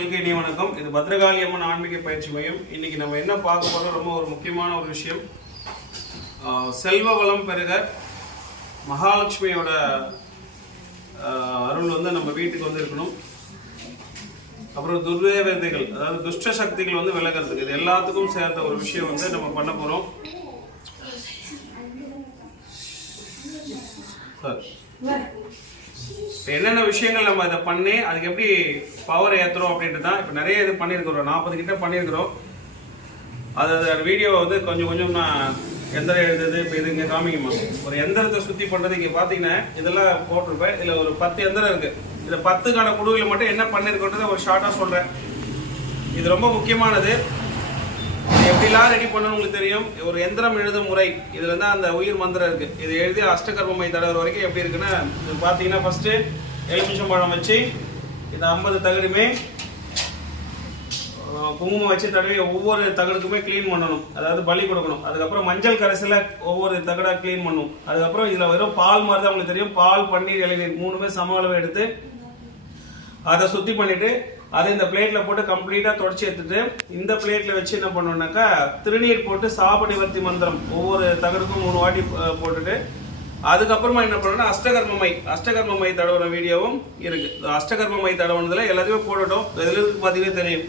வணக்கம். இது பத்ரகாளி அம்மன் ஆன்மீக பயிற்சி மையம். இன்னைக்கு நம்ம என்ன பார்க்க போறோம், ரொம்ப ஒரு முக்கியமான ஒரு விஷயம். செல்வ வளம் பெருக மகாலட்சுமியோட அருள் வந்து நம்ம வீட்டுக்கு வந்து இருக்கணும். அப்புறம் துர்தேவதைகள், அதாவது துஷ்ட சக்திகள் வந்து விலகிறதுக்கு, இது எல்லாத்துக்கும் சேர்ந்த ஒரு விஷயம் வந்து நம்ம பண்ண போறோம். என்னென்ன விஷயங்கள் நம்ம இதை பண்ணி அதுக்கு எப்படி பவர் ஏற்றுறோம் அப்படின்ட்டு தான். இப்போ நிறைய இது பண்ணியிருக்கிறோம், 40 கிட்ட பண்ணியிருக்கிறோம். அது வீடியோ வந்து கொஞ்சம் கொஞ்சம் நான் எந்திரம் எழுதுது. இப்போ இது இங்கே காமிக்குமா, ஒரு எந்திரத்தை சுற்றி பண்ணுறது இங்கே பார்த்தீங்கன்னா இதெல்லாம் போட்டிருப்பேன். இதில் ஒரு 10 எந்திரம் இருக்குது. இதில் 10க்கான குழுவில் மட்டும் என்ன பண்ணியிருக்கோன்றதை ஒரு ஷார்ட்டாக சொல்கிறேன். இது ரொம்ப முக்கியமானது. எப்படிலாம் ரெடி பண்ணணும் உங்களுக்கு தெரியும். ஒரு எந்திரம் எழுதும் முறை, இதுல தான் அந்த உயிர் மந்திரம் இருக்கு. இது எழுதி அஷ்டகர்மமை தடவை வரைக்கும் எப்படி இருக்குன்னா, இது பார்த்தீங்கன்னா ஃபர்ஸ்ட் எலுமிச்சம்பழம் வச்சு இந்த 50 தகடுமே குங்குமம் வச்சு தடவி ஒவ்வொரு தகடுக்குமே கிளீன் பண்ணணும், அதாவது பலி கொடுக்கணும். அதுக்கப்புறம் மஞ்சள் கரைசல ஒவ்வொரு தகடா கிளீன் பண்ணணும். அதுக்கப்புறம் இதுல வெறும் பால் மாதிரி தான் உங்களுக்கு தெரியும். பால், பன்னீர், இளநீர் 3மே சம அளவு எடுத்து அதை சுத்தி பண்ணிட்டு அதை இந்த பிளேட்ல போட்டு கம்ப்ளீட்டா தொடச்சி எடுத்துட்டு இந்த பிளேட்ல வச்சு என்ன பண்ணோம்னாக்கா திருநீர் போட்டு சாப நிவர்த்தி மந்திரம் ஒவ்வொரு தகடுக்கும் 3 வாட்டி போட்டுட்டு அதுக்கப்புறமா என்ன பண்ணணும்னா அஷ்டகர்மமை தடவுற வீடியோவும் இருக்கு. அஷ்டகர்மமை தடவுனதுல எல்லாத்தையுமே போட்டுட்டோம். எதுக்கு பார்த்தீங்கன்னா தெரியும்.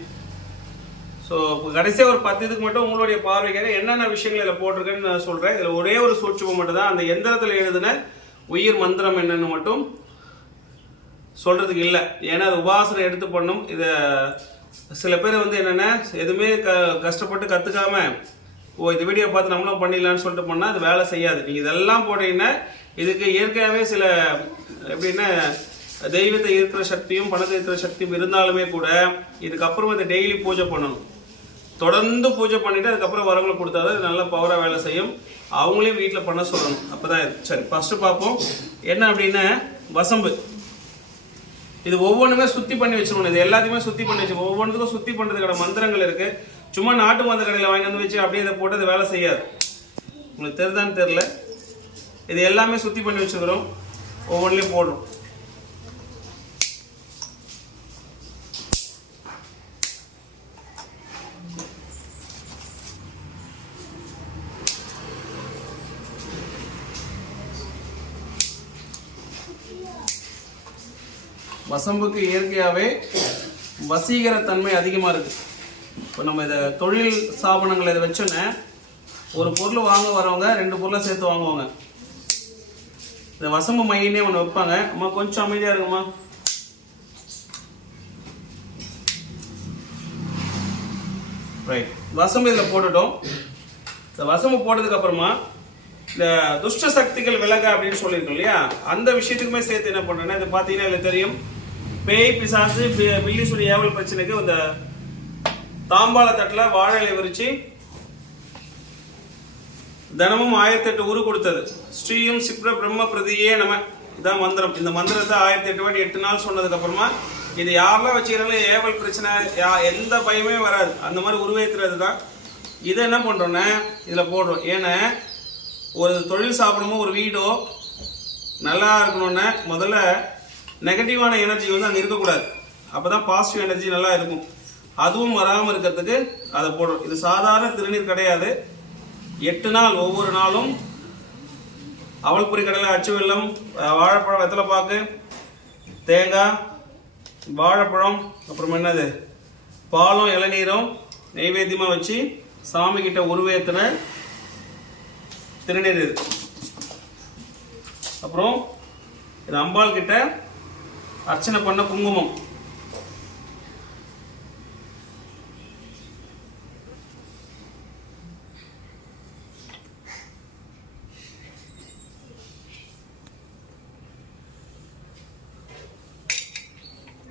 ஸோ கடைசியாக ஒரு 10 இதுக்கு மட்டும் உங்களுடைய பார்வைக்காக என்னென்ன விஷயங்கள் இதில் போட்டிருக்கேன்னு நான் சொல்றேன். இதில் ஒரே ஒரு சூட்சுமம் மட்டும் தான், அந்த எந்திரத்தில் எழுதின உயிர் மந்திரம் என்னன்னு மட்டும் சொல்றதுக்கு இல்லை. ஏன்னா அது உபாசனை எடுத்து பண்ணும். இதை சில பேர் வந்து என்னென்ன எதுவுமே கஷ்டப்பட்டு கற்றுக்காம இந்த வீடியோ பார்த்து நம்மளும் பண்ணிடலான்னு சொல்லிட்டு பண்ணால் அது வேலை செய்யாது. நீங்கள் இதெல்லாம் போட்டீங்கன்னா இதுக்கு இயற்கையாகவே சில எப்படின்னா தெய்வத்தை இருக்கிற சக்தியும் பணத்தை இருக்கிற சக்தியும் இருந்தாலுமே கூட இதுக்கப்புறம் இதை டெய்லி பூஜை பண்ணணும். தொடர்ந்து பூஜை பண்ணிட்டு அதுக்கப்புறம் வரவங்களை கொடுத்தாதான் இது நல்லா பவராக வேலை செய்யும். அவங்களையும் வீட்டில் பண்ண சொல்லணும். அப்போதான் சரி, ஃபர்ஸ்ட் பார்ப்போம். என்ன அப்படின்னா வசம்பு. இது ஒவ்வொன்றுமே சுத்தி பண்ணி வச்சிருக்கணும். இது எல்லாத்தையுமே சுத்தி பண்ணி வச்சு ஒவ்வொன்றுக்கும் சுத்தி பண்றதுக்கான மந்திரங்கள் இருக்கு. சும்மா நாட்டு மருந்து கடையில் வாங்கி வந்து வச்சு அப்படியே இதை போட்டு அது வேலை செய்யாது. உங்களுக்கு தெரியுதான்னு தெரியல. இது எல்லாமே சுத்தி பண்ணி வச்சுக்கிறோம், ஒவ்வொன்றிலையும் போடுறோம். வசம்புக்கு இயற்கையாகவே வசீகர தன்மை அதிகமாக இருக்குது. இப்போ நம்ம இதை தொழில் ஸ்தாபனங்களை இதை வச்சோன்னே ஒரு பொருள் வாங்க வரவங்க 2 பொருளை சேர்த்து வாங்குவாங்க. இந்த வசம்பு மையனே ஒன்று வைப்பாங்க. அம்மா கொஞ்சம் அமைதியாக இருக்குமா. ரைட், வசம்பு இதில் போட்டுட்டோம். இந்த வசம்பு போட்டதுக்கு அப்புறமா இந்த துஷ்ட சக்திகள் விலக அப்படின்னு சொல்லியிருக்கோம் இல்லையா, அந்த விஷயத்துக்குமே சேர்த்து என்ன பண்றேன்னா, இது பார்த்தீங்கன்னா இதில் தெரியும். பேய், பிசாசு, பில்லிசுடி, ஏவல் பிரச்சனைக்கு இந்த தாம்பாள தட்டில் வாழை இலை விரிச்சு தினமும் 1008 உரு கொடுத்தது. ஸ்ரீயும் சிப்ர பிரம்ம பிரதியே நம, இதான் மந்திரம். இந்த மந்திரத்தை 1008 வாட்டி 8 நாள் சொன்னதுக்கு அப்புறமா இது யாரெல்லாம் வச்சுக்கிறாங்களோ ஏவல் பிரச்சனை எந்த பயமே வராது. அந்த மாதிரி உருவேற்றுறது தான். இதை என்ன பண்றோன்னா இதில் போடுறோம். ஏன்னா ஒரு தொழில் ஸ்தாபனமோ ஒரு வீடோ நல்லா இருக்கணும்னா முதல்ல நெகட்டிவான எனர்ஜி வந்து அங்கே இருக்கக்கூடாது. அப்போதான் பாசிட்டிவ் எனர்ஜி நல்லா இருக்கும். அதுவும் வராமல் இருக்கிறதுக்கு அதை போடுறோம். இது சாதாரண திருநீர் கிடையாது. 8 நாள் ஒவ்வொரு நாளும் அவல்புரி கடலை, அச்சு வெல்லம், வாழைப்பழம், வெத்தலைப்பாக்கு, தேங்காய், வாழைப்பழம், அப்புறம் என்னது பாலும் இளநீரும் நைவேத்தியமாக வச்சு சாமி கிட்ட உருவேத்தின திருநீர் இது. அப்புறம் இது அம்பாள் கிட்ட அர்ச்சனை பண்ண குங்குமம்.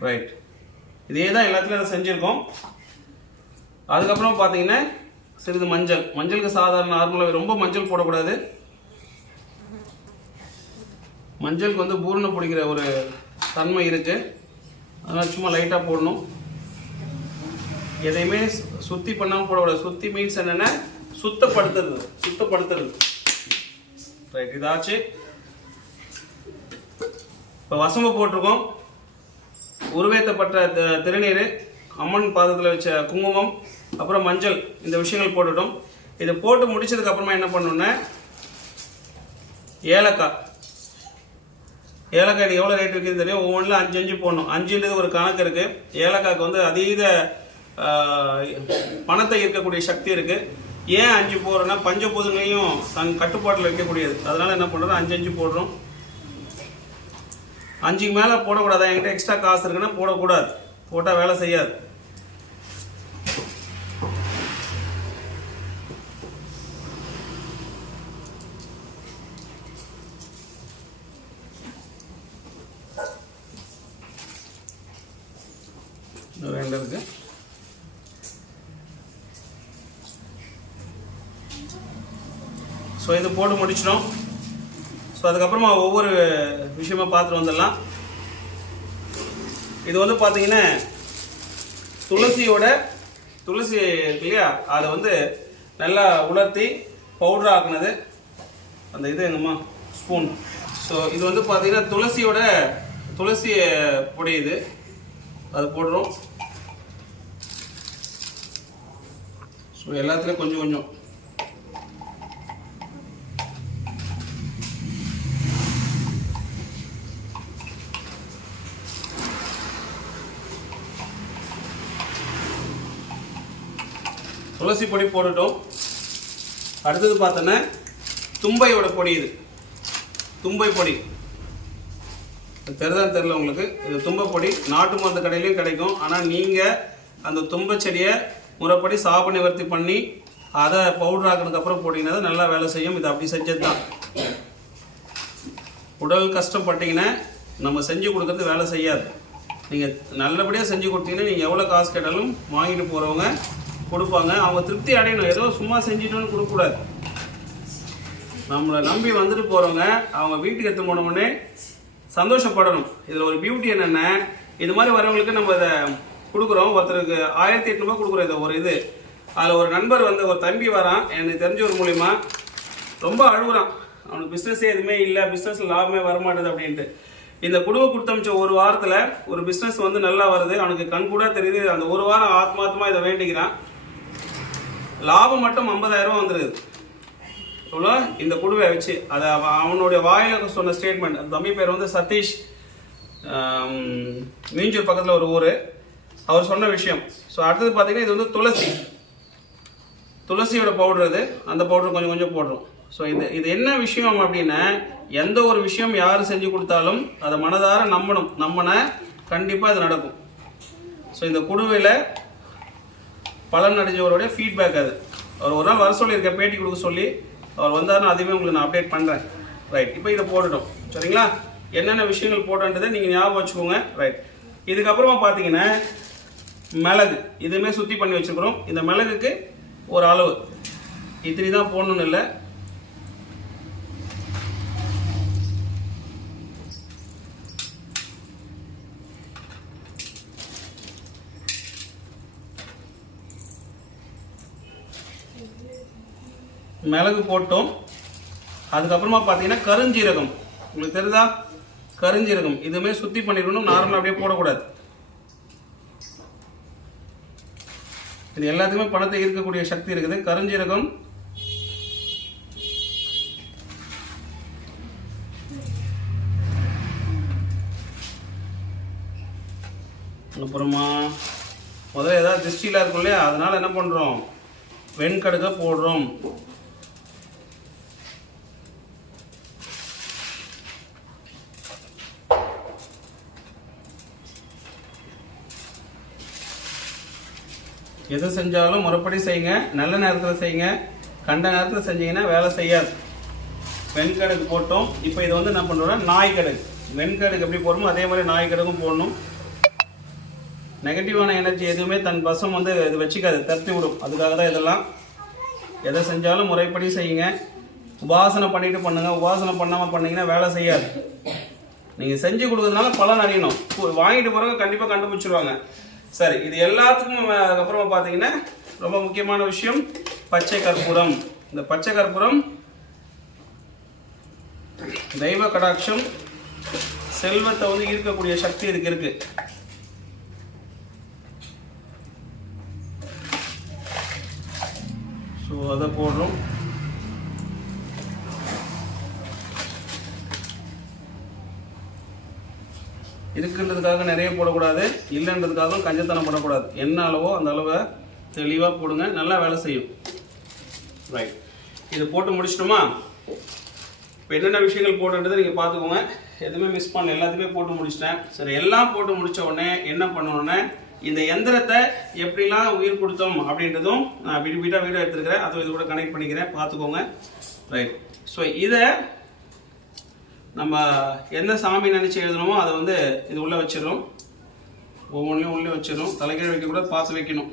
ரைட், இதே தான் எல்லாத்துலையும் அதை செஞ்சுருக்கோம். அதுக்கப்புறம் பார்த்தீங்கன்னா சிறிது மஞ்சளுக்கு சாதாரண நார்மலாக ரொம்ப மஞ்சள் போடக்கூடாது. மஞ்சளுக்கு வந்து பூரண பிடிக்கிற ஒரு தன்மை இருக்கு. அதனால் சும்மா லைட்டாக போடணும். எதையுமே சுத்தி பண்ணாமல் போடக்கூடாது. சுத்தி மீன்ஸ் என்னென்ன, சுத்தப்படுத்துறது. ரைட், இதாச்சு. இப்போ வசம்பு போட்டிருக்கோம். உருவேற்றப்பட்ட திருநீர் அம்மன் பாதத்தில் வச்ச குங்குமம், அப்புறம் மஞ்சள், இந்த விஷயங்கள் போட்டுட்டோம். இதை போட்டு முடிச்சதுக்கு அப்புறமா என்ன பண்ணணும்னா ஏலக்காய் இது எவ்வளோ ரேட் இருக்குதுன்னு தெரியும். ஒவ்வொன்றில் 5 போடணும். 5ன்றது ஒரு கணக்கு இருக்கு. ஏலக்காய்க்கு வந்து அதீத பணத்தை ஈர்க்கக்கூடிய சக்தி இருக்கு. ஏன் 5 போடுறோம்னா பஞ்சபூதங்களையும் தன் கட்டுப்பாட்டில் வைக்கக்கூடியது. அதனால என்ன பண்ணுறோம் 5 போடுறோம். 5க்கு மேலே போடக்கூடாது. என்கிட்ட எக்ஸ்ட்ரா காசு இருக்குன்னா போடக்கூடாது. போட்டால் வேலை செய்யாது. வேண்டியிருக்கு. ஸோ இது போட்டு முடிச்சிடும். ஸோ அதுக்கப்புறமா ஒவ்வொரு விஷயமா பார்த்துட்டு வந்துடலாம். இது வந்து பார்த்தீங்கன்னா துளசி இருக்கு இல்லையா, அதை வந்து நல்லா உலர்த்தி பவுடர் ஆக்குனது. அந்த இது எங்கம்மா ஸ்பூன். ஸோ இது வந்து பார்த்தீங்கன்னா துளசி பொடி. இது அது போடுறோம். ஸோ எல்லாத்துலேயும் கொஞ்சம் கொஞ்சம் துளசி பொடி போட்டுட்டோம். அடுத்தது பார்த்தோன்னா தும்பையோட பொடி. இது தும்பை பொடி தெரிதான் தெரியல உங்களுக்கு. இது தும்பை பொடி நாட்டு மருந்து கடையிலையும் கிடைக்கும். ஆனால் நீங்கள் அந்த தும்பை செடியை முறைப்படி சாப நிவர்த்தி பண்ணி அதை பவுடர் ஆக்கினதுக்கப்புறம் போட்டிங்கன்னா நல்லா வேலை செய்யும். இது அப்படி செஞ்சது தான். உடல் கஷ்டப்பட்டீங்கன்னா நம்ம செஞ்சு கொடுக்கறது வேலை செய்யாது. நீங்கள் நல்லபடியாக செஞ்சு கொடுத்தீங்கன்னா நீங்கள் எவ்வளோ காசு கேட்டாலும் வாங்கிட்டு போகிறவங்க கொடுப்பாங்க. அவங்க திருப்தி அடையணும். ஏதோ சும்மா செஞ்சுட்டோன்னு கொடுக்கக்கூடாது. நம்மளை நம்பி வந்துட்டு போகிறவங்க அவங்க வீட்டுக்கு எடுத்து போனோடனே சந்தோஷப்படணும். இதில் ஒரு பியூட்டி என்னென்ன, இது மாதிரி வரவங்களுக்கு நம்ம இதை கொடுக்குறோம். ஒருத்தருக்கு 1800 கொடுக்குறோம். இதை ஒரு இது அதில் ஒரு நண்பர் வந்து ஒரு தம்பி வரான், எனக்கு தெரிஞ்ச ஒரு மூலிமா. ரொம்ப அழுகுறான். அவனுக்கு பிஸ்னஸே எதுவுமே இல்லை, பிஸ்னஸில் லாபமே வரமாட்டேது அப்படின்ட்டு. இந்த குடும்ப கொடுத்தமிச்ச ஒரு வாரத்தில் ஒரு பிஸ்னஸ் வந்து நல்லா வருது. அவனுக்கு கண் கூட தெரியுது. அந்த ஒரு வாரம் ஆத்மார்த்தமாக இதை வேண்டிக்கிறான். லாபம் மட்டும் 50,000 வந்துருது. இவ்வளோ இந்த குடுவை வச்சு அதை அவனுடைய வாயில சொன்ன ஸ்டேட்மெண்ட். அந்த தம்பி பேர் வந்து சதீஷ். மீஞ்சூர் பக்கத்தில் ஒரு ஊர். அவர் சொன்ன விஷயம். ஸோ அடுத்தது பார்த்தீங்கன்னா இது வந்து துளசியோட பவுடர். இது அந்த பவுடர் கொஞ்சம் கொஞ்சம் போடுறோம். ஸோ இது என்ன விஷயம் அப்படின்னா, எந்த ஒரு விஷயம் யார் செஞ்சு கொடுத்தாலும் அதை மனதார நம்பணும். நம்பினா கண்டிப்பாக இது நடக்கும். ஸோ இந்த குடுவையில் பலன் அடைஞ்சவருடைய ஃபீட்பேக் அது. அவர் ஒரு நாள் வர சொல்லியிருக்க பேட்டி கொடுக்க சொல்லி. அவர் வந்தாருன்னா அதுவுமே உங்களுக்கு நான் அப்டேட் பண்ணுறேன். ரைட். இப்போ இதை போட்டுட்டோம். சரிங்களா? என்னென்ன விஷயங்கள் போட்டோன்றதை நீங்கள் ஞாபகம் வச்சுக்கோங்க. ரைட். இதுக்கப்புறமா பார்த்தீங்கன்னா மிளகு இதுவுமே சுத்தி பண்ணி வச்சுக்கிறோம். இந்த மிளகுக்கு ஒரு அளவு இத்தனை தான் போடணும்னு இல்லை. மிளகு போட்டோம். அதுக்கப்புறமா பார்த்தீங்கன்னா கருஞ்சீரகம். உங்களுக்கு தெரியுதா? கருஞ்சீரகம் இதுவுமே சுத்தி பண்ணிடணும். நார்மலாக அப்படியே போடக்கூடாது. இது எல்லாத்துக்குமே பணத்தை ஈர்க்கக்கூடிய சக்தி இருக்குது. கருஞ்சீரகம், அப்புறமா முதல்ல ஏதாவது திருஷ்டிலாம் இருக்கும் இல்லையா, அதனால என்ன பண்ணுறோம், வெண்கடுகை போடுறோம். எது செஞ்சாலும் முறைப்படி செய்யுங்க. நல்ல நேரத்தில் செய்யுங்க. கண்ட நேரத்தில் செஞ்சீங்கன்னா வேலை செய்யாது. வெண்கடுகு போட்டோம். இப்போ இது வந்து என்ன பண்ணுறோம்னா நாய்க்கடுகு. வெண்கடுகு எப்படி போடணுமோ அதே மாதிரி நாய்க்கடுகும் போடணும். நெகட்டிவான எனர்ஜி எதுவுமே தன் வசம் வந்து இது வச்சுக்காது, தடுத்து விடும். அதுக்காக தான் இதெல்லாம். எதை செஞ்சாலும் முறைப்படி செய்யுங்க. உபாசனை பண்ணிட்டு பண்ணுங்க. உபாசனை பண்ணாமல் பண்ணீங்கன்னா வேலை செய்யாது. நீங்கள் செஞ்சு கொடுக்கறதுனால பலன் அடையணும். வாங்கிட்டு போகிறவங்க கண்டிப்பாக கண்டுபிடிச்சிருவாங்க. சரி, இது எல்லாத்துக்கும் அதுக்கப்புறமா பார்த்தீங்கன்னா ரொம்ப முக்கியமான விஷயம் பச்சை கற்பூரம். இந்த பச்சை கற்பூரம் தெய்வ கடாட்சம், செல்வத்தை வந்து ஈர்க்கக்கூடிய சக்தி இதுக்கு இருக்கு. அதை போடுறோம். இருக்குன்றதுக்காக நிறைய போடக்கூடாது, இல்லைன்றதுக்காக கஞ்சத்தனம் பண்ணக்கூடாது. என்ன அளவோ அந்த அளவை தெளிவாக போடுங்க, நல்லா வேலை செய்யும். ரைட், இது போட்டு முடிச்சிட்டோமா? இப்போ என்னென்ன விஷயங்கள் போட்டுன்றதை நீங்கள் பார்த்துக்கோங்க. எதுவுமே மிஸ் பண்ணல, எல்லாத்தையுமே போட்டு முடிச்சிட்டேன். சரி, எல்லாம் போட்டு முடித்த உடனே என்ன பண்ணணுன்னே, இந்த எந்திரத்தை எப்படிலாம் உயிர் கொடுத்தோம் அப்படின்றதும் நான் வீடியோ எடுத்துருக்கிறேன். அதை இது கூட கனெக்ட் பண்ணிக்கிறேன், பார்த்துக்கோங்க. ரைட், ஸோ இதை நம்ம எந்த சாமி நினச்சி எழுதணுமோ அதை வந்து இது உள்ளே வச்சிடறோம். ஒவ்வொன்றையும் உள்ளே வச்சிடறோம். தலைகீழ் வைக்கக்கூடாது, பார்த்து வைக்கணும்.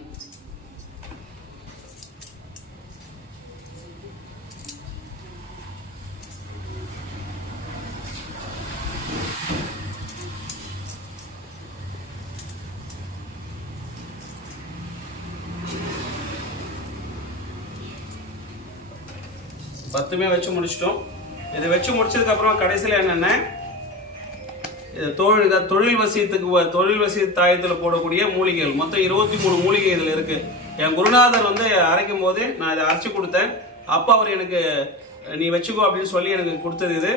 பத்துமே வச்சு முடிச்சிட்டோம். இதை வச்சு முடிச்சதுக்கப்புறம் கடைசியில் என்னென்ன, இது தொழில் வசிய தாயத்தில் போடக்கூடிய மூலிகைகள் மொத்தம் 23 மூலிகை இதில் இருக்குது. என் குருநாதர் வந்து அரைக்கும் போது நான் இதை அரைச்சி கொடுத்தேன். அப்போ அவர் எனக்கு நீ வச்சுக்கோ அப்படின்னு சொல்லி எனக்கு கொடுத்தது. இது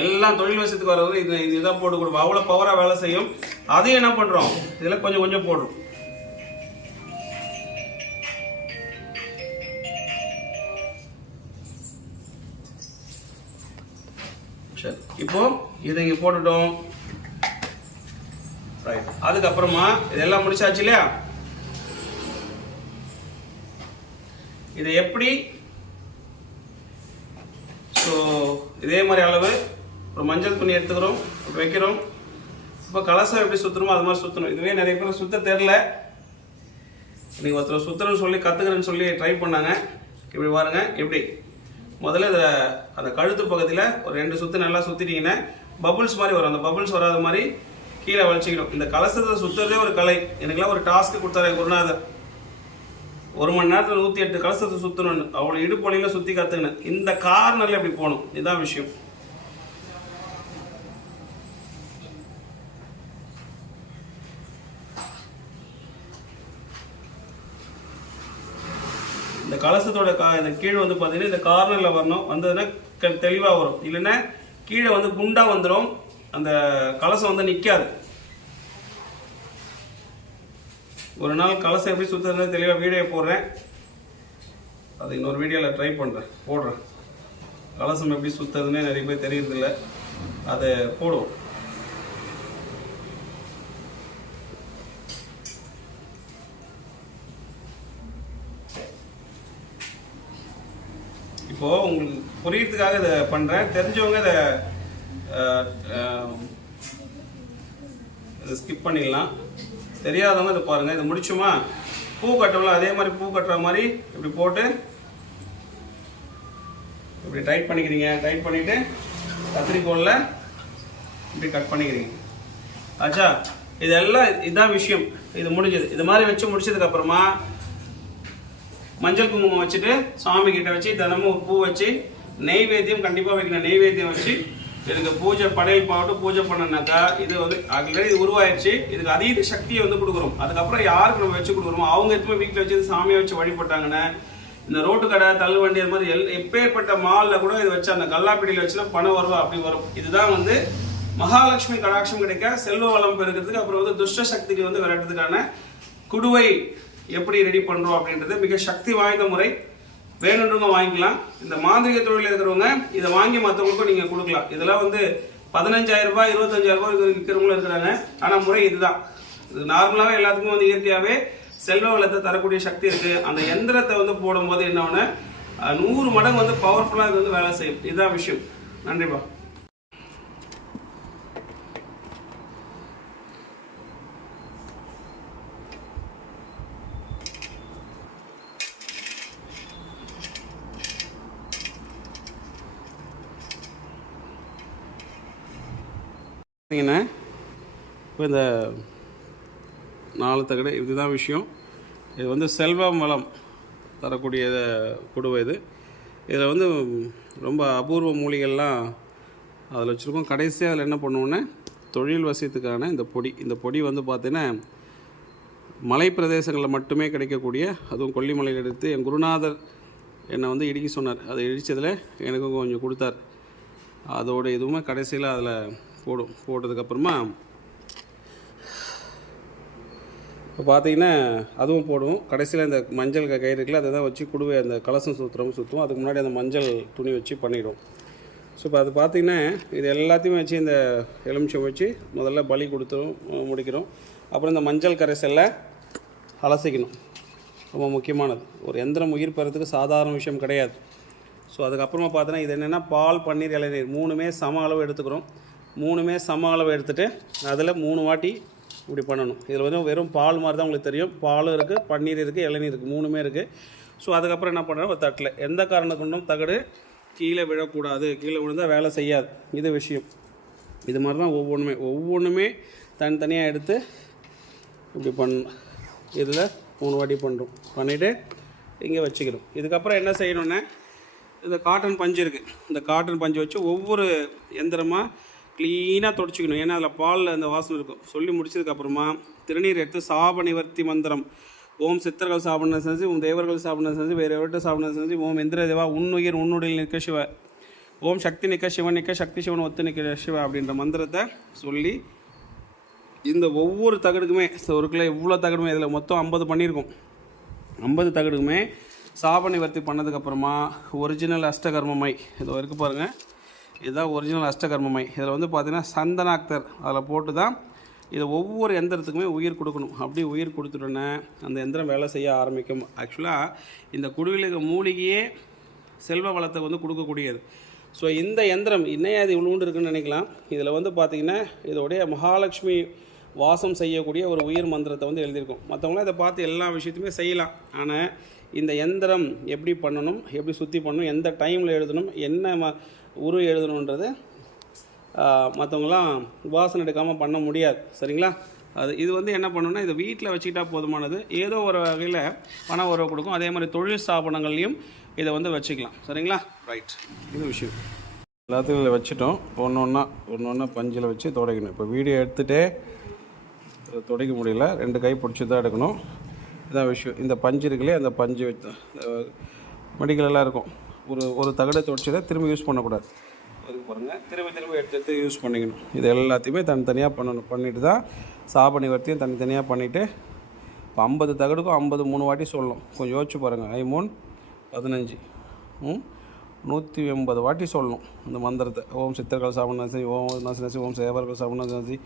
எல்லாம் தொழில் வசியத்துக்கு வர்றது இதுதான் போட்டு கொடுப்போம். அவ்வளோ பவராக வேலை செய்யும். அதையும் என்ன பண்ணுறோம், இதில் கொஞ்சம் கொஞ்சம் போடுறோம். சரி, இப்போ இதை இங்கே போட்டுட்டோம். ரைட், அதுக்கப்புறமா இதெல்லாம் முடிச்சாச்சு இல்லையா? இதை எப்படி, ஸோ இதே மாதிரி அளவு ஒரு மஞ்சள் துணி எடுத்துக்கிறோம், வைக்கிறோம். இப்போ கலசம் எப்படி சுற்றணுமோ அது மாதிரி சுற்றணும். இதுவே நிறைய பேர் சுத்த தெரில. நீங்கள் ஒருத்தர் சுற்றணும்னு சொல்லி கற்றுக்கிறேன்னு சொல்லி ட்ரை பண்ணாங்க. இப்படி பாருங்க, எப்படி முதல்ல இதை அந்த கழுத்து பக்கத்தில் ஒரு 2 சுற்று நல்லா சுற்றிட்டீங்கன்னா பபுள்ஸ் மாதிரி வரும். அந்த பபுள்ஸ் வராத மாதிரி கீழே வலிச்சிக்கணும். இந்த கலசத்தை சுற்றுறதே ஒரு கலை. எனக்குலாம் ஒரு டாஸ்க்கு கொடுத்தாரு குருநாதர். 1 மணி நேரத்தில் 108 கலசத்தை சுற்றணும்னு. அவ்வளோ இடுப்பொழியில் சுற்றி கற்றுக்கினேன். இந்த கார்னரில் எப்படி போகணும், இதுதான் விஷயம். இந்த கலசத்தோட இந்த கீழே வந்து பார்த்தீங்கன்னா இந்த கார்னரில் வரணும். வந்ததுன்னா தெளிவாக வரும். இல்லைன்னா கீழே வந்து குண்டாக வந்துடும். அந்த கலசம் வந்து நிற்காது. ஒரு நாள் கலசம் எப்படி சுற்றுறது தெளிவாக வீடியோ போடுறேன். அது இன்னொரு வீடியோவில் ட்ரை பண்ணுறேன், போடுறேன். கலசம் எப்படி சுற்றுறதுன்னே நிறைய பேர் தெரியறதில்ல, அதை போடுவோம். இப்போது உங்களுக்கு புரியறதுக்காக இதை பண்ணுறேன். தெரிஞ்சவங்க இதை ஸ்கிப் பண்ணிடலாம். தெரியாதவங்க இதை பாருங்கள். இதை முடிச்சுமா, பூ கட்டலாம். அதே மாதிரி பூ கட்டுற மாதிரி இப்படி போட்டு இப்படி டைட் பண்ணிக்கிறீங்க. டைட் பண்ணிவிட்டு கத்திரிக்கோலில் இப்படி கட் பண்ணிக்கிறீங்க. ஆச்சா, இதெல்லாம் இதுதான் விஷயம். இது முடிஞ்சது. இது மாதிரி வச்சு முடிச்சதுக்கப்புறமா மஞ்சள் குங்குமம் வச்சுட்டு சாமி கிட்ட வச்சு தினமும் ஒரு பூ வச்சு நெய்வேத்தியம் கண்டிப்பாக வைக்கணும். நெய்வேத்தியம் வச்சு இதுக்கு பூஜை படையல் போட்டு பூஜை பண்ணனாக்கா இது வந்து ஆல்ரெடி உருவாயிடுச்சு. இதுக்கு அதீத சக்தியை வந்து கொடுக்குறோம். அதுக்கப்புறம் யாருக்கு நம்ம வச்சு கொடுக்குறோமோ அவங்க எப்பவுமே வீட்டில் வச்சு சாமியை வச்சு வழிபட்டாங்கன்னா இந்த ரோட்டு கடை தள்ளுவண்டி அது மாதிரி எப்பேற்பட்ட மாலில் கூட இது வச்சு அந்த கல்லாப்பிடியில் வச்சுன்னா பணம் வருவா அப்படி வரும். இதுதான் வந்து மகாலட்சுமி கடாட்சம் கிடைக்க, செல்வ வளம் பெருக்கிறதுக்கு, அப்புறம் வந்து துஷ்ட சக்திக்கு வந்து விரட்டுறதுக்கான குடுவை எப்படி ரெடி பண்ணுறோம் அப்படின்றது மிக சக்தி வாய்ந்த முறை. வேணுன்றவங்க வாங்கிக்கலாம். இந்த மாந்திரிக தொழிலில் இருக்கிறவங்க இதை வாங்கி மற்றவங்களுக்கும் நீங்கள் கொடுக்கலாம். இதெல்லாம் வந்து 15,000 ரூபாய் 25,000 ரூபாய் விற்கிறவங்களும் இருக்கிறாங்க. ஆனால் முறை இதுதான். இது நார்மலாகவே எல்லாத்துக்கும் வந்து இயற்கையாகவே செல்வ வளத்தை தரக்கூடிய சக்தி இருக்குது. அந்த எந்திரத்தை வந்து போடும்போது என்ன ஒன்று 100 மடங்கு வந்து பவர்ஃபுல்லாக இது வந்து வேலை செய்யும். இதுதான் விஷயம். நன்றிப்பா. இப்போ இந்த 4 தகடு இதுதான் விஷயம். இது வந்து செல்வம் வளம் தரக்கூடிய குடுவை. இதில் வந்து ரொம்ப அபூர்வ மூலிகைலாம் அதில் வச்சுருக்கோம். கடைசியாக அதில் என்ன பண்ணுவோன்னா தொழில் வசியத்துக்கான இந்த பொடி வந்து பார்த்திங்கன்னா மலை பிரதேசங்களில் மட்டுமே கிடைக்கக்கூடிய, அதுவும் கொல்லிமலையில் எடுத்து என் குருநாதர் என்னை வந்து இடிக்க சொன்னார். அதை இடித்ததில் எனக்கும் கொஞ்சம் கொடுத்தார். அதோட எதுவுமே கடைசியில் அதில் போட்டதுக்கப்புறமா இப்போ பார்த்தீங்கன்னா அதுவும் போடுவோம். கடைசியில் இந்த மஞ்சள் கயிறு இருக்குல்ல, அதை தான் வச்சு குடுவை அந்த கலசம் சுற்றுவோம். அதுக்கு முன்னாடி அந்த மஞ்சள் துணி வச்சு பண்ணிவிடும். ஸோ இப்போ அது பார்த்திங்கன்னா இது எல்லாத்தையுமே வச்சு இந்த எலுமிச்சம் வச்சு முதல்ல பலி கொடுத்துரும் முடிக்கிறோம். அப்புறம் இந்த மஞ்சள் கரைசலில் அலசிக்கணும். ரொம்ப முக்கியமானது. ஒரு எந்திரம் உயிர் பெறத்துக்கு சாதாரண விஷயம் கிடையாது. ஸோ அதுக்கப்புறமா பார்த்தோன்னா இது என்னென்னா பால், பன்னீர், இளநீர் 3மே சம அளவு எடுத்துக்கிறோம். 3மே சம அளவு எடுத்துகிட்டு அதில் 3 வாட்டி இப்படி பண்ணணும். இதில் வந்து வெறும் பால் மாதிரி தான் உங்களுக்கு தெரியும். பாலும் இருக்குது, பன்னீர் இருக்குது, இளநீர் இருக்குது, 3மே இருக்குது. ஸோ அதுக்கப்புறம் என்ன பண்ணுறோம், ஒரு தட்டில் எந்த காரணம் கொண்டும் தகடு கீழே விழக்கூடாது. கீழே விழுந்தால் வேலை செய்யாது. இது விஷயம். இது மாதிரி தான் ஒவ்வொன்றுமே தனித்தனியாக எடுத்து இப்படி பண்ணணும். இதில் 3 வாட்டி பண்ணுறோம். பண்ணிவிட்டு இங்கே வச்சுக்கிறோம். இதுக்கப்புறம் என்ன செய்யணுன்னா, இந்த காட்டன் பஞ்சு இருக்குது. இந்த காட்டன் பஞ்சு வச்சு ஒவ்வொரு எந்திரமாக க்ளீனாக தொடச்சிக்கணும். ஏன்னா அதில் பாலில் அந்த வாசனை இருக்கும். சொல்லி முடிச்சதுக்கப்புறமா திருநீர் எடுத்து சாப நிவர்த்தி மந்திரம், ஓம் சித்தர்கள் சாபனம் செஞ்சு, ஓம் தேவர்கள் சாபனம் செஞ்சு, வேறு எவர்கிட்ட சாபனம் செஞ்சு, ஓம் இந்திர தேவா உன்னுயிர் உன்னுடைய நிற்க சிவ, ஓம் சக்தி நிற்க சிவன் நிற்க, சக்தி சிவன் ஒத்து நிற்க சிவ அப்படின்ற மந்திரத்தை சொல்லி இந்த ஒவ்வொரு தகடுக்குமே, ஒரு கிலோ இவ்வளோ தகடுமே, இதில் மொத்தம் 50 பண்ணியிருக்கோம். 50 தகடுக்குமே சாப நிவர்த்தி பண்ணதுக்கப்புறமா ஒரிஜினல் அஷ்டகர்மமை இதோ இருக்குது பாருங்கள். இதுதான் ஒரிஜினல் அஷ்டகர்மமை. இதில் வந்து பார்த்திங்கன்னா சந்தனாக்தர் அதில் போட்டு தான் இதை ஒவ்வொரு எந்திரத்துக்குமே உயிர் கொடுக்கணும். அப்படி உயிர் கொடுத்துட்டோன்னே அந்த எந்திரம் வேலை செய்ய ஆரம்பிக்கும். ஆக்சுவலாக இந்த குடிவிலக மூலிகையே செல்வ வளத்தை வந்து கொடுக்கக்கூடியது. ஸோ இந்த எந்திரம் இன்னையாது இவ்வளோண்டு இருக்குன்னு நினைக்கலாம். இதில் வந்து பார்த்திங்கன்னா இதோடைய மகாலட்சுமி வாசம் செய்யக்கூடிய ஒரு உயிர் மந்திரத்தை வந்து எழுதியிருக்கோம். மற்றவங்களாம் இதை பார்த்து எல்லா விஷயத்தையுமே செய்யலாம். ஆனால் இந்த எந்திரம் எப்படி பண்ணணும், எப்படி சுற்றி பண்ணணும், எந்த டைமில் எழுதணும், என்ன உரு எழுதணுன்றது மற்றவங்களாம் வாசனை எடுக்காமல் பண்ண முடியாது. சரிங்களா? இது வந்து என்ன பண்ணணும்னா, இதை வீட்டில் வச்சுக்கிட்டா போதுமானது. ஏதோ ஒரு வகையில் பண உறவு கொடுக்கும். அதே மாதிரி தொழில் ஸ்தாபனங்கள்லையும் இதை வந்து வச்சுக்கலாம். சரிங்களா? ரைட். இது விஷயம் எல்லாத்தையும் இதில் வச்சுட்டோம். ஒன்று ஒன்றா பஞ்சில் வச்சு துடைக்கணும். இப்போ வீடியோ எடுத்துகிட்டே துடைக்க முடியல, 2 கை பிடிச்சி தான் எடுக்கணும். இதான் விஷயம். இந்த பஞ்சு இருக்குல்லையே, அந்த பஞ்சு வச்சு மெடிக்கலெல்லாம் இருக்கும். ஒரு தகடை துடைச்சதை திரும்ப யூஸ் பண்ணக்கூடாது. அதுக்கு பாருங்கள், திரும்ப எடுத்து யூஸ் பண்ணிக்கணும். இது எல்லாத்தையுமே தனித்தனியாக பண்ணணும். பண்ணிவிட்டு தான் சாப நிவர்த்தியும் தனித்தனியாக பண்ணிவிட்டு இப்போ 50 தகடுக்கும் 50 3 வாட்டி சொல்லணும். கொஞ்சம் யோசிச்சு பாருங்கள். 5 3 15 180 வாட்டி சொல்லணும் இந்த மந்திரத்தை. ஓம் சித்தர்கள் சாபனாசி, ஓம் நசி, ஓம் சேவர்கள் சாபனாசி,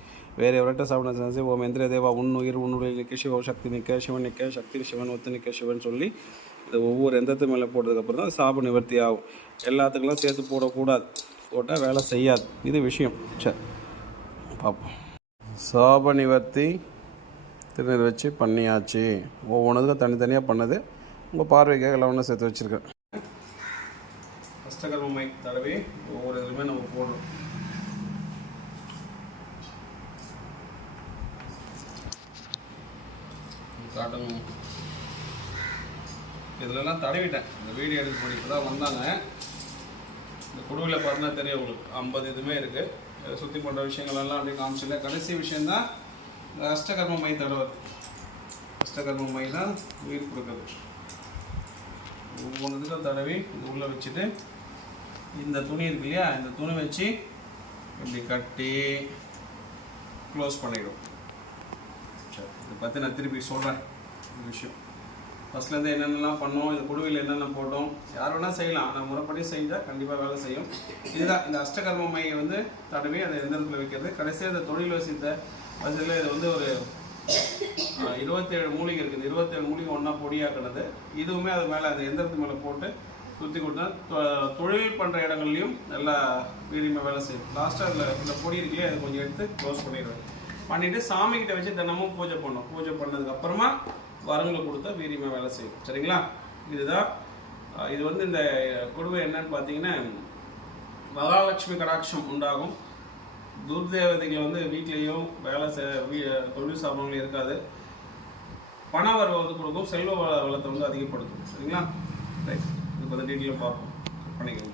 வேறு எவர்கிட்ட சாபனாசி, ஓம் இந்திர தேவா உன்னுயிர் உன்னுடைய நிற்க, சிவ சக்தி நிற்க, சிவன் நிற்க, சக்தி சிவன் ஒத்து நிற்க சிவன் சொல்லி இந்த ஒவ்வொரு எந்திரத்து மேலே போட்டதுக்கப்புறம் தான் சாப நிவர்த்தி ஆகும். எல்லாத்துக்கெல்லாம் சேர்த்து போடக்கூடாது. போட்டால் வேலை செய்யாது. இது விஷயம். சரி, பார்ப்போம். சாப நிவர்த்தி திருநீர் வச்சு பண்ணியாச்சு. ஒவ்வொன்றுக்கும் தனித்தனியாக பண்ணது உங்கள் பார்வைக்காக எல்லாம் ஒன்றும் சேர்த்து வச்சுருக்கேன். அஷ்டகர்மமை தடவி ஒவ்வொரு இதுவுமே நம்ம போடுறோம். காட்டணும். இதிலெல்லாம் தடவிட்டேன். இந்த வீடியோ எடுக்க போய் இப்போ தான் வந்தாங்க. இந்த குடுவில் பார்த்தீங்கன்னா தெரியும் உங்களுக்கு 50 இதுவுமே இருக்குது. சுற்றி பண்ணுற விஷயங்களெல்லாம் அப்படியே காமிச்சில்ல. கடைசி விஷயந்தான் இந்த அஷ்டகர்மமை தடவது. அஷ்டகர்மமை தான் உயிர் கொடுக்குறது. ஒவ்வொன்றுக்கும் தடவி இது உள்ளே வச்சுட்டு இந்த துணி இருக்கு இல்லையா, இந்த துணி வச்சு இப்படி கட்டி க்ளோஸ் பண்ணிவிடும். சரி, இதை பற்றி நான் திருப்பி சொல்கிறேன். இந்த விஷயம் ஃபஸ்ட்லேருந்து என்னென்னலாம் பண்ணோம், இது குடுவையில் என்னென்ன போட்டோம், யார் வேணால் செய்யலாம். ஆனால் முறைப்படி செஞ்சால் கண்டிப்பாக வேலை செய்யும். இதுதான் இந்த அஷ்டகர்ம மையை வந்து தடவி அந்த எந்திரத்தில் வைக்கிறது. கடைசியாக இந்த தொழில் வசதியில் இது வந்து ஒரு 27 மூலிகை இருக்குது. 27 மூலிகை ஒன்றா பொடியாக்கினது. இதுவுமே அது மேலே அந்த எந்திரத்து மேலே போட்டு சுற்றி கொடுத்தா தொழில் பண்ணுற இடங்கள்லையும் நல்லா வீரியமாக வேலை செய்யும். லாஸ்ட்டாக அதில் இந்த பொடி இருக்குல்லையே அதை கொஞ்சம் எடுத்து க்ளோஸ் பண்ணிடுவேன். பண்ணிவிட்டு சாமிக்கிட்ட வச்சு தினமும் பூஜை பண்ணோம். பூஜை பண்ணதுக்கப்புறமா வரங்களை கொடுத்தா வீரியமாக வேலை செய்யும். சரிங்களா? இதுதான் இது வந்து இந்த கொடுவை என்னன்னு பார்த்தீங்கன்னா, மகாலட்சுமி கடாட்சம் உண்டாகும். துர்தேவதைகள் வந்து வீட்லேயும் வேலை தொழில் சாபனங்களும் இருக்காது. பண வரவை வந்து கொடுக்கும். செல்வ வளத்தை வந்து அதிகப்படுத்தும். சரிங்களா? ரைட். இது பற்றி டீட்டெயிலாக பார்ப்போம். பண்ணிக்கோங்க.